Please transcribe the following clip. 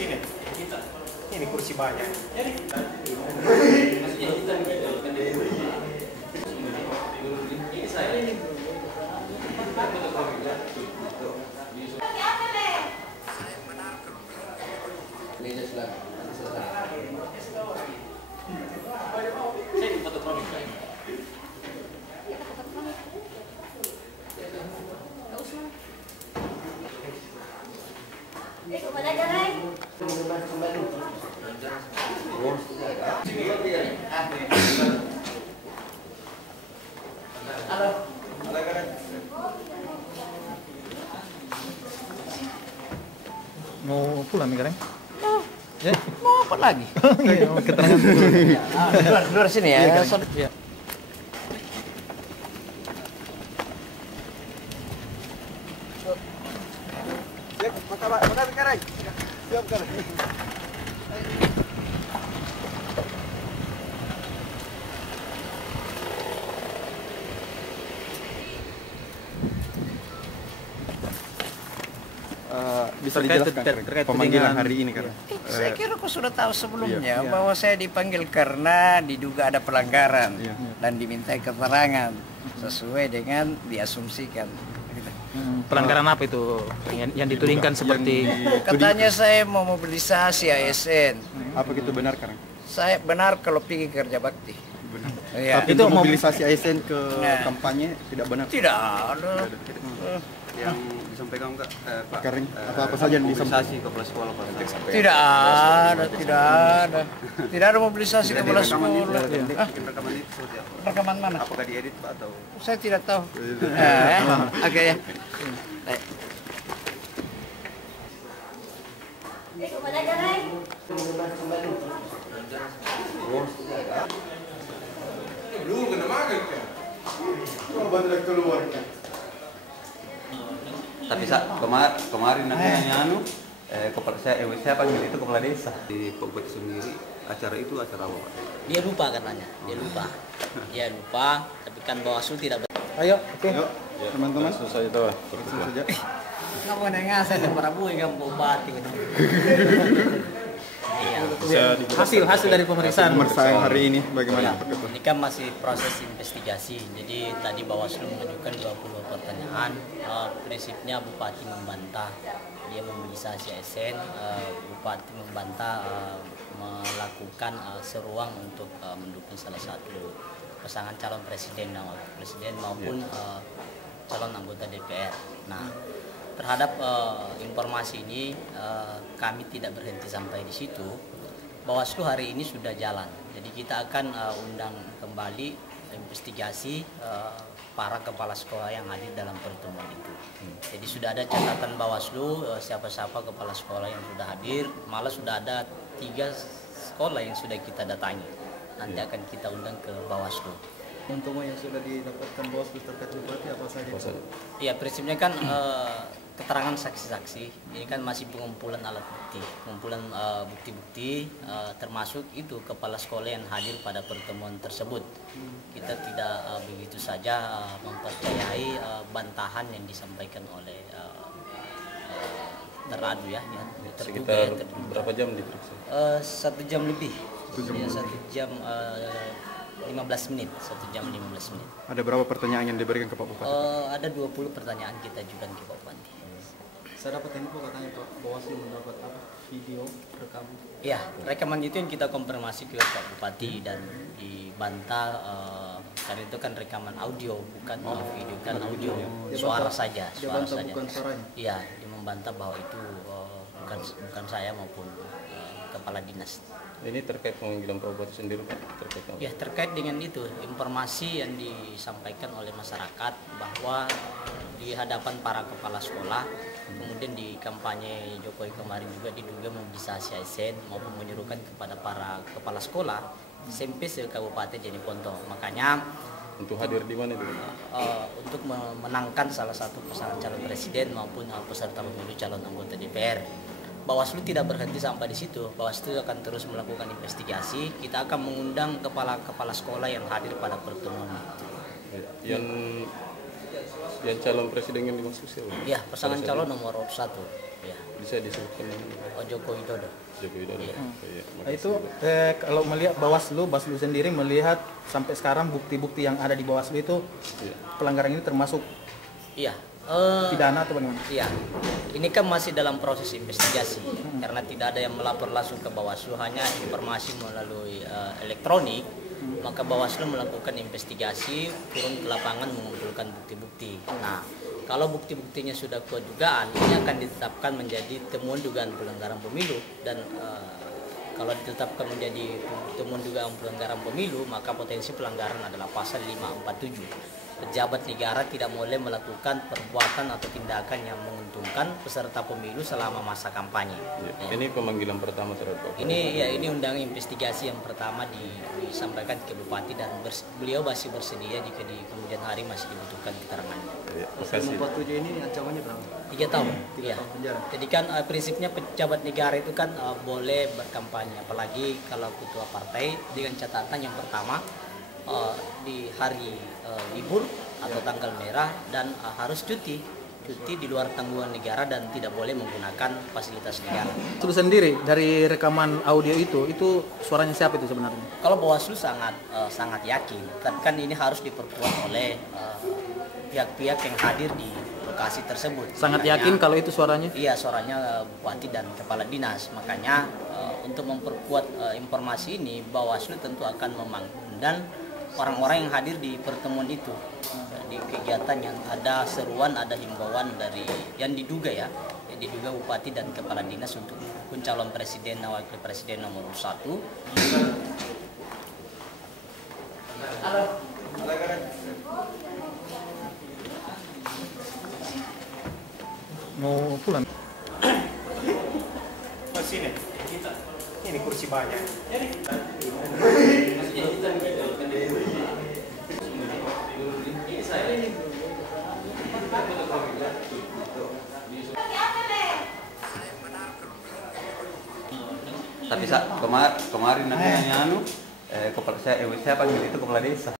Sini. Ini kursi banyak. Mau pulang nih Kareng? Ya? Mau apa lagi? Iya, keterangan dulu. Luar sini ya. Iya, Kareng. Iya. Siap, makasih Kareng. Siap Kareng. Bisa dijelaskan terkait pemanggilan dengan- hari ini karena Saya kira kau sudah tahu sebelumnya Iya. bahwa saya dipanggil karena diduga ada pelanggaran Iya. dan dimintai keterangan sesuai dengan diasumsikan. Gitu. Pelanggaran apa itu yang ditudingkan seperti Katanya saya mau mobilisasi ASN. apa gitu benar karena Saya benar kalau pergi kerja bakti. benar. Iya. Tapi Itu untuk mobilisasi ASN ke Nah. kampanye tidak benar. Tidak ada. Yang disampaikan Kak, Pak, Kareng, apa saja yang mobilisasi kepala sekolah Pak. Tidak ada, tidak ada. Tidak ada mobilisasi kepala sekolah. Ah, Bikin rekaman itu seperti apa? rekaman mana? Apakah diedit Pak atau Saya tidak tahu. Oke ya. Baik. tapi kemarin namanya kepala saya panggil itu kepala desa di Pokbet sendiri. Acara itu acara apa Pak? Dia lupa katanya, dia lupa, tapi kan Bawaslu tidak ayo, oke. Yuk, teman-teman. Langsung saja tahu. Langsung saja. kamu nengah saya para bui kamu bupati gitu. Iya. Hasil dari pemeriksaan. Pemeriksaan hari ini bagaimana? Pak Ketua? Ini kan masih proses investigasi. Jadi tadi Bawaslu mengajukan 20 pertanyaan. Prinsipnya Bupati membantah dia memobilisasi ASN. Bupati membantah melakukan seruang untuk mendukung salah satu pasangan calon presiden dan wakil presiden maupun calon anggota DPR. Nah, terhadap informasi ini kami tidak berhenti sampai di situ. Bawaslu hari ini sudah jalan, jadi kita akan undang kembali investigasi para kepala sekolah yang hadir dalam pertemuan itu. Jadi sudah ada catatan Bawaslu siapa-siapa kepala sekolah yang sudah hadir, malah sudah ada 3 sekolah yang sudah kita datangi. Nanti akan kita undang ke Bawaslu. Untuk yang sudah didapatkan Bawaslu terkait bupati apa saja? Ya prinsipnya kan keterangan saksi-saksi ini kan masih pengumpulan alat bukti, pengumpulan bukti-bukti termasuk itu kepala sekolah yang hadir pada pertemuan tersebut. Kita tidak begitu saja mempercayai bantahan yang disampaikan oleh teradu ya, terduga ya, terduga. Berapa jam diperiksa? 1 jam lebih. Ya, 1 jam 15 menit, 1 jam 15 menit. Ada berapa pertanyaan yang diberikan ke Pak Bupati? Ada 20 pertanyaan kita ajukan ke Pak Bupati. Saya dapat info katanya Pak Bawaslu mendapat apa? Video rekaman. Ya, rekaman itu yang kita konfirmasi ke Pak Bupati dan dibantah karena itu kan rekaman audio bukan video, kan audio, suara saja, Dia suara bantah saja. bukan suaranya. Iya, dia membantah bahwa itu bukan saya maupun kepala dinas. Ini terkait pemanggilan Pak Bupati sendiri Pak, terkait apa? Ya, terkait dengan itu informasi yang disampaikan oleh masyarakat bahwa di hadapan para kepala sekolah, kemudian di kampanye Jokowi kemarin juga diduga mobilisasi ASN maupun menyuruhkan kepada para kepala sekolah SMP se-Kabupaten Jeneponto. Makanya Untuk hadir di mana itu? untuk memenangkan salah satu pasangan calon presiden maupun peserta pemilu calon anggota DPR. Bawaslu tidak berhenti sampai di situ. Bawaslu akan terus melakukan investigasi. Kita akan mengundang kepala sekolah yang hadir pada pertemuan itu. Yang Yang calon presiden yang dimaksud siapa? Ya, pasangan calon nomor 1. Ya, Bisa disebutkan Joko Widodo. Joko Widodo. Iya. Iya, Nah, itu makasih. kalau melihat Bawaslu sendiri melihat sampai sekarang bukti-bukti yang ada di Bawaslu itu Iya. pelanggaran ini termasuk Iya. pidana atau bagaimana? Iya, ini kan masih dalam proses investigasi karena tidak ada yang melapor langsung ke Bawaslu, hanya informasi melalui elektronik. Maka Bawaslu melakukan investigasi, turun ke lapangan mengumpulkan bukti-bukti. Nah, kalau bukti-buktinya sudah kuat dugaan, ini akan ditetapkan menjadi temuan dugaan pelanggaran pemilu dan kalau ditetapkan menjadi temuan dugaan pelanggaran pemilu, maka potensi pelanggaran adalah pasal 547. Pejabat negara tidak boleh melakukan perbuatan atau tindakan yang menguntungkan peserta pemilu selama masa kampanye. Iya. Ya. Ini pemanggilan pertama terhadap Pak. Ini undang investigasi yang pertama disampaikan ke Bupati dan beliau masih bersedia jika di kemudian hari masih dibutuhkan keterangannya. Iya, makasih. 47 ini ancamannya berapa? 3 tahun. 3 Ya. tahun penjara. Jadi kan prinsipnya pejabat negara itu kan boleh berkampanye, apalagi kalau ketua partai, dengan catatan yang pertama di hari libur atau tanggal merah dan harus cuti di luar tanggungan negara dan tidak boleh menggunakan fasilitas negara. Itu sendiri dari rekaman audio itu suaranya siapa itu sebenarnya? Kalau Bawaslu sangat yakin, tapi kan ini harus diperkuat oleh pihak-pihak yang hadir di lokasi tersebut. Sangat Makanya, yakin kalau itu suaranya? Iya, suaranya Bupati dan Kepala Dinas. Makanya untuk memperkuat informasi ini, Bawaslu tentu akan mengundang orang-orang yang hadir di pertemuan itu. Di kegiatan yang ada seruan, ada himbauan dari yang diduga Bupati dan Kepala Dinas untuk calon presiden dan wakil presiden nomor 1. Mau pulang? Sini. Ini kursi banyak. Tapi kemarin namanya kepala saya panggil itu kepala desa.